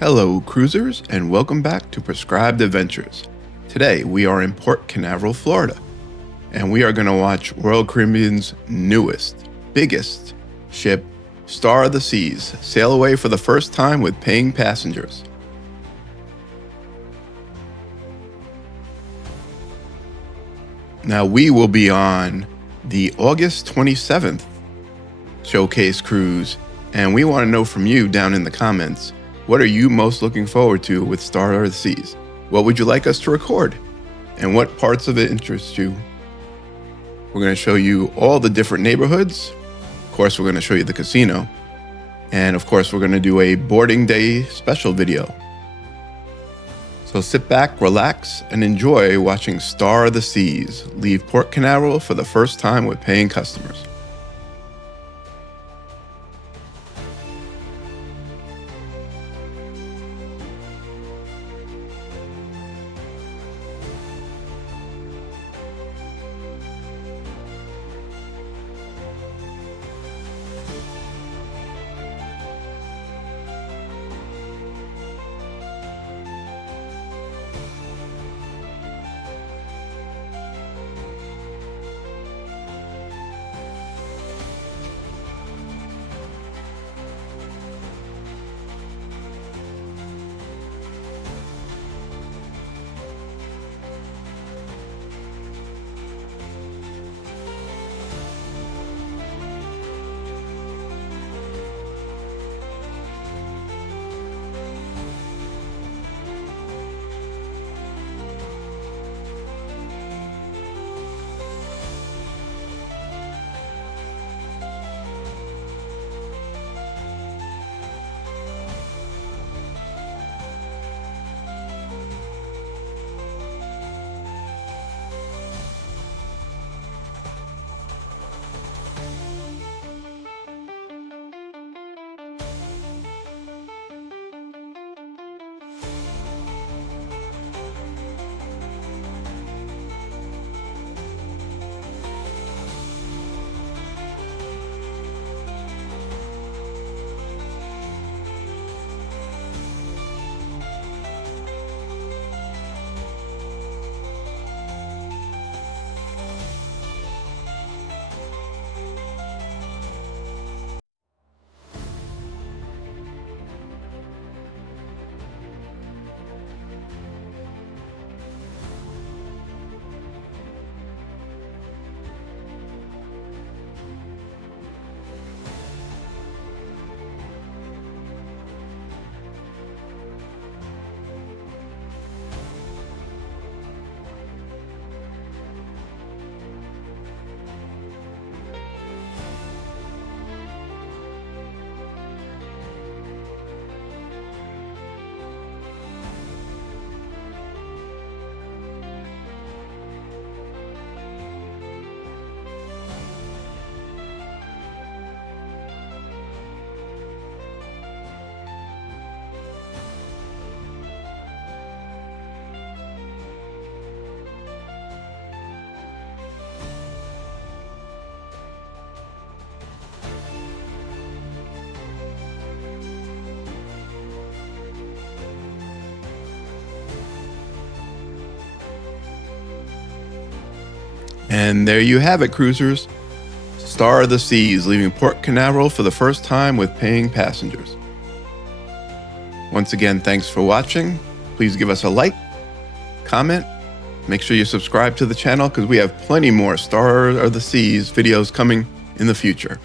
Hello cruisers, and welcome back to Prescribed Adventures. Today we are in Port Canaveral, Florida, and we are going to watch Royal Caribbean's newest, biggest ship, Star of the Seas, sail away for the first time with paying passengers. Now we will be on the August 27th showcase cruise, and we want to know from you down in the comments, what are you most looking forward to with Star of the Seas? What would you like us to record? And what parts of it interest you? We're going to show you all the different neighborhoods. Of course, we're going to show you the casino. And of course, we're going to do a boarding day special video. So sit back, relax, and enjoy watching Star of the Seas leave Port Canaveral for the first time with paying customers. And there you have it, cruisers. Star of the Seas leaving Port Canaveral for the first time with paying passengers. Once again, thanks for watching. Please give us a like, comment, make sure you subscribe to the channel because we have plenty more Star of the Seas videos coming in the future.